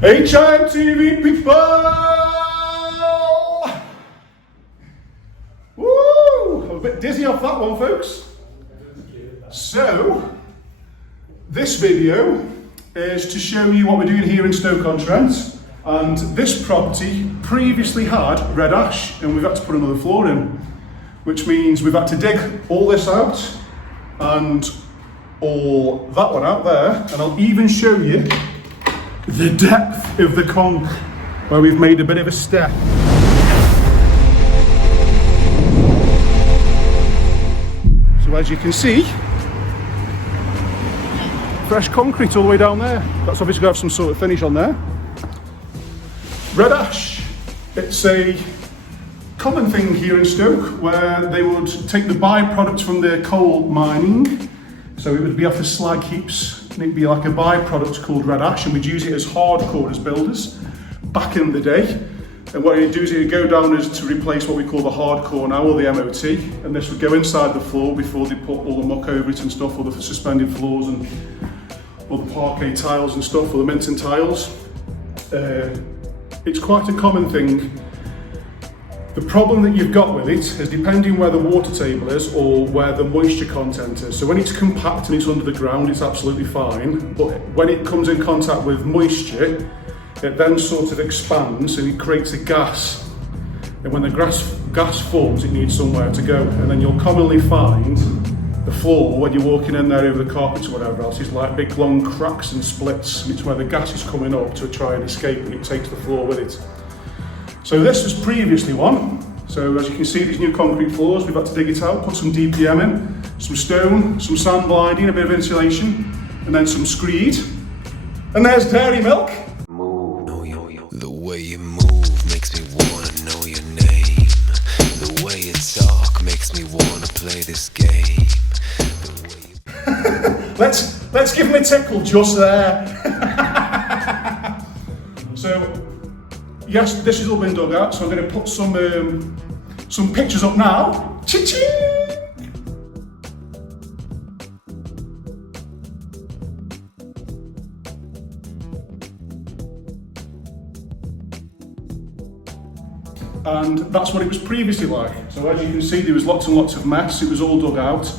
HIMTV people! Woo! I'm a bit dizzy off that one, folks. So, this video is to show you what we're doing here in Stoke-on-Trent. And this property previously had red ash, and we've had to put another floor in, which means we've had to dig all this out and all that one out there, and I'll even show you the depth of the conch where we've made a bit of a step. So as you can see, fresh concrete all the way down there. That's obviously going to have some sort of finish on there. Red ash, it's a common thing here in Stoke where they would take the byproducts from their coal mining. So it would be off the slag heaps, and it'd be like a byproduct called red ash, and we'd use it as hardcore as builders back in the day. And what it'd do is it'd go down as to replace what we call the hardcore now, or the MOT, and this would go inside the floor before they put all the muck over it and stuff, all the suspended floors and all the parquet tiles and stuff, or the minton tiles. It's quite a common thing. The problem that you've got with it is depending where the water table is or where the moisture content is. So when it's compact and it's under the ground, it's absolutely fine. But when it comes in contact with moisture, it then sort of expands and it creates a gas. And when the gas forms, it needs somewhere to go. And then you'll commonly find the floor, when you're walking in there over the carpets or whatever else, is like big long cracks and splits. And it's where the gas is coming up to try and escape, and it takes the floor with it. So this was previously one. So as you can see, these new concrete floors, we've had to dig it out, put some DPM in, some stone, some sand blinding, a bit of insulation, and then some screed. And there's dairy milk. The way you move makes me wanna know your name. The way you talk makes me wanna play this game. Let's give him a tickle just there. So, yes, this has all been dug out, so I'm going to put some pictures up now. Cha-ching! And that's what it was previously like. So as you can see, there was lots and lots of mess. It was all dug out.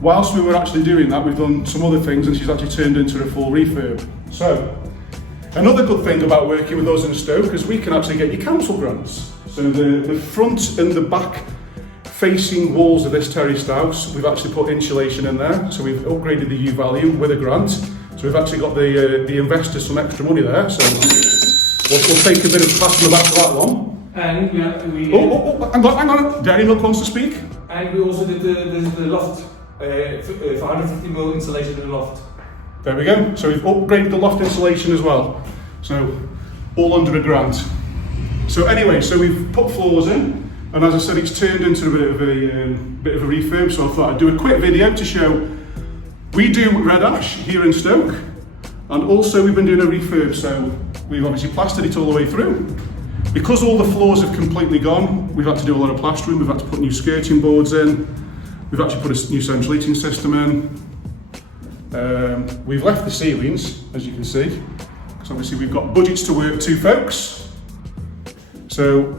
Whilst we were actually doing that, we've done some other things, and she's actually turned into a full refurb. So, another good thing about working with us in Stoke is we can actually get you council grants. So the front and the back facing walls of this terraced house, we've actually put insulation in there. So we've upgraded the U value with a grant. So we've actually got the investors some extra money there. So we'll take a bit of pass on the back to that one. And we hang on. Dairy Milk wants to speak. And we also did the loft, 450mm insulation in the loft. There we go. So we've upgraded the loft insulation as well. So all under a grant. So anyway, so we've put floors in, and as I said, it's turned into a bit of a refurb. So I thought I'd do a quick video to show we do red ash here in Stoke, and also we've been doing a refurb. So we've obviously plastered it all the way through. Because all the floors have completely gone, we've had to do a lot of plastering. We've had to put new skirting boards in. We've actually put a new central heating system in. We've left the ceilings, as you can see, because obviously we've got budgets to work to, folks. So,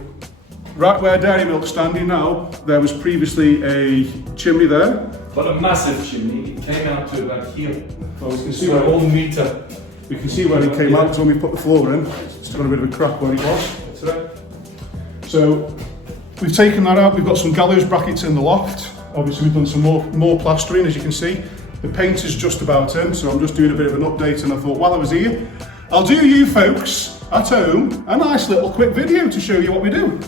right where Dairy Milk's standing now, there was previously a chimney there. But a massive chimney. It came out to about here. Well, we can see So where a whole meter. we can see where it came out when we put the floor in. It's got a bit of a crack where it was. That's right. So, we've taken that out. We've got some gallows brackets in the loft. Obviously, we've done some more plastering, as you can see. The paint is just about in, so I'm just doing a bit of an update, and I thought while I was here, I'll do you folks at home a nice little quick video to show you what we do.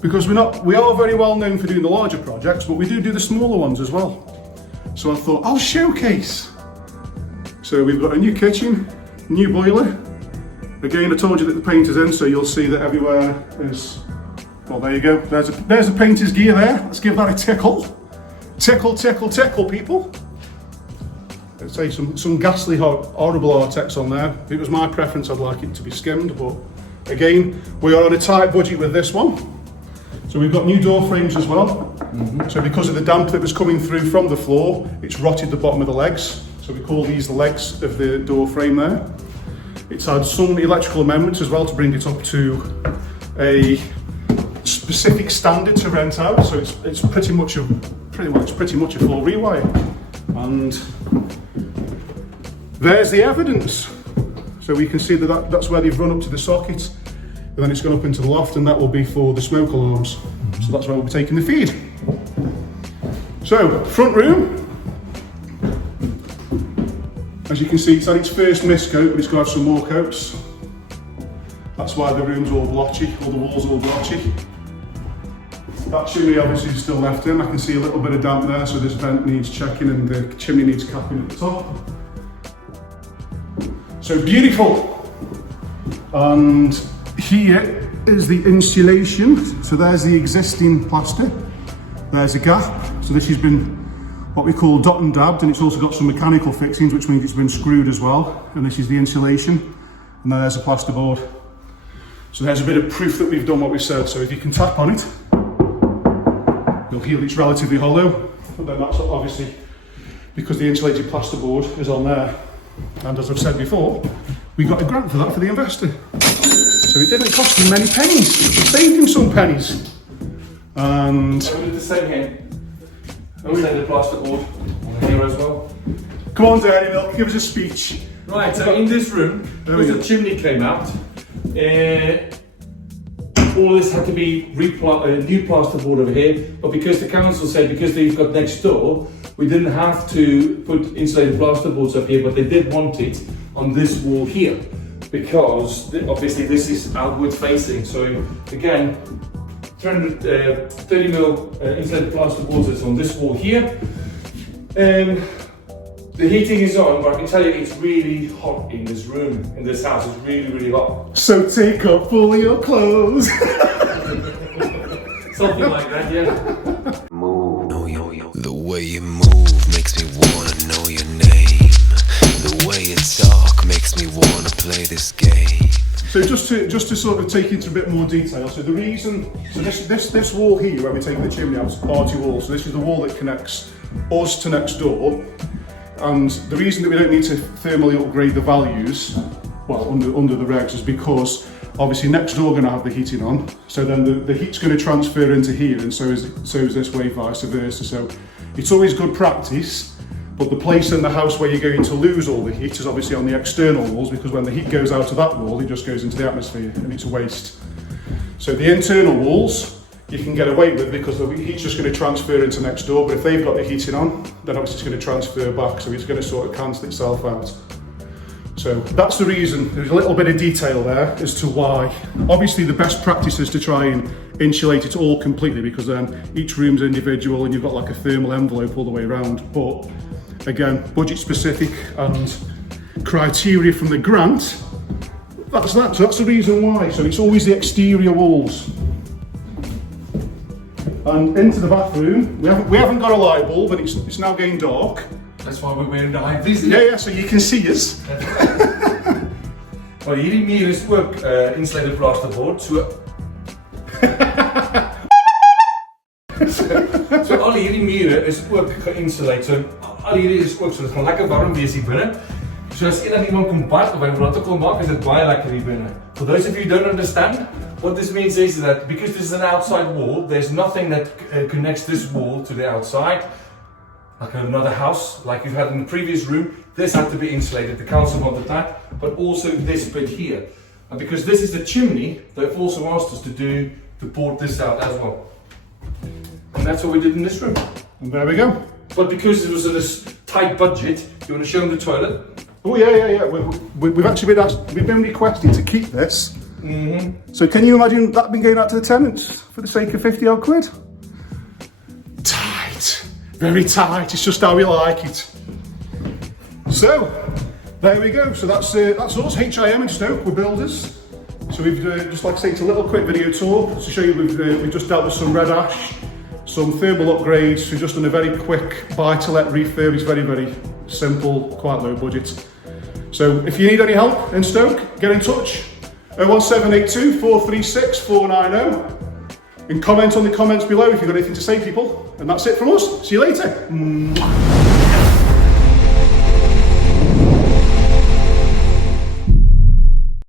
Because we are very well known for doing the larger projects, but we do the smaller ones as well. So I thought I'll showcase. So we've got a new kitchen, new boiler. Again, I told you that the paint is in, so you'll see that everywhere is, well, there you go. There's a painter's gear there. Let's give that a tickle. Tickle, tickle, tickle, people. Let's say some ghastly, horrible Artex on there. If it was my preference, I'd like it to be skimmed, but again, we are on a tight budget with this one. So we've got new door frames as well. So because of the damp that was coming through from the floor, it's rotted the bottom of the legs. So we call these the legs of the door frame there. It's had some electrical amendments as well to bring it up to a specific standard to rent out. So it's pretty much a full rewire. And there's the evidence. So we can see that's where they've run up to the socket, and then it's gone up into the loft, and that will be for the smoke alarms. So that's where we'll be taking the feed. So, front room. As you can see, it's had its first mist coat, but it's got to have some more coats. That's why the room's all blotchy, all the walls are all blotchy. That chimney obviously is still left in. I can see a little bit of damp there, so this vent needs checking and the chimney needs capping at the top. So beautiful. And here is the insulation. So there's the existing plaster. There's a gap. So this has been what we call dot and dabbed, and it's also got some mechanical fixings, which means it's been screwed as well. And this is the insulation. And then there's a plasterboard. So there's a bit of proof that we've done what we said. So if you can tap on it, you'll feel it's relatively hollow. But then that's obviously because the insulated plasterboard is on there. And as I've said before, we got a grant for that for the investor. So it didn't cost him many pennies. It saved him some pennies. And we did the same here. We say the plasterboard on here as well. Come on, Dairy Milk, give us a speech. Right, so in this room, because the chimney came out, all this had to be new plasterboard over here, but because the council said because they've got next door, we didn't have to put insulated plasterboards up here, but they did want it on this wall here, because obviously this is outward facing. So again, 330mm insulated plasterboards is on this wall here. The heating is on, but I can tell you it's really hot in this room, in this house. It's really, really hot. So take off all your clothes. Something like that, yeah. Move. The way you move makes me wanna know your name. The way you talk makes me wanna play this game. So just to sort of take into a bit more detail, so the reason, so this wall here where we're taking the chimney out is a party wall, so this is the wall that connects us to next door, and the reason that we don't need to thermally upgrade the values, well, under the regs, is because obviously next door are going to have the heating on, so then the heat's going to transfer into here, and so is this way, vice versa. So it's always good practice. But the place in the house where you're going to lose all the heat is obviously on the external walls, because when the heat goes out of that wall, it just goes into the atmosphere and it's a waste. So the internal walls you can get away with because the heat's just going to transfer into next door, but if they've got the heating on, then obviously it's going to transfer back, so it's going to sort of cancel itself out. So that's the reason. There's a little bit of detail there as to why. Obviously the best practice is to try and insulate it all completely, because then each room's individual and you've got like a thermal envelope all the way around. But again, budget specific and criteria from the grant, that's that. So that's the reason why. So it's always the exterior walls. And into the bathroom, we haven't got a light bulb, but it's now getting dark. That's why we're wearing the high vis. Yeah, so you can see us. Well, hierdie muur is ook insulated plasterboard, so al hierdie mure is ook geïnsuleerd. So al hierdie is ook so dit gaan lekker warm wees hier binne. So as iemand kom bad of hy protocol maak, is dit baie lekker hier binne. For those of you who don't understand, what this means is that because this is an outside wall, there's nothing that connects this wall to the outside. Like another house, like you've had in the previous room, this had to be insulated. The council wanted that, but also this bit here. And because this is the chimney, they've also asked us to port this out as well. And that's what we did in this room. And there we go. But because it was in this tight budget, you want to show them the toilet? Oh yeah. We've actually been requested to keep this. Mm-hmm. So can you imagine that being going out to the tenants for the sake of 50 odd quid? Tight, very tight. It's just how we like it. So there we go. So that's us, HIM in Stoke. We're builders. So we've just like I say, it's a little quick video tour to show you we've just dealt with some red ash, some thermal upgrades. We've just done a very quick buy-to-let refurb. It's very, very simple, quite low budget. So if you need any help in Stoke, get in touch. 01782 436 490. And comment on the comments below if you've got anything to say, people. And that's it from us. See you later.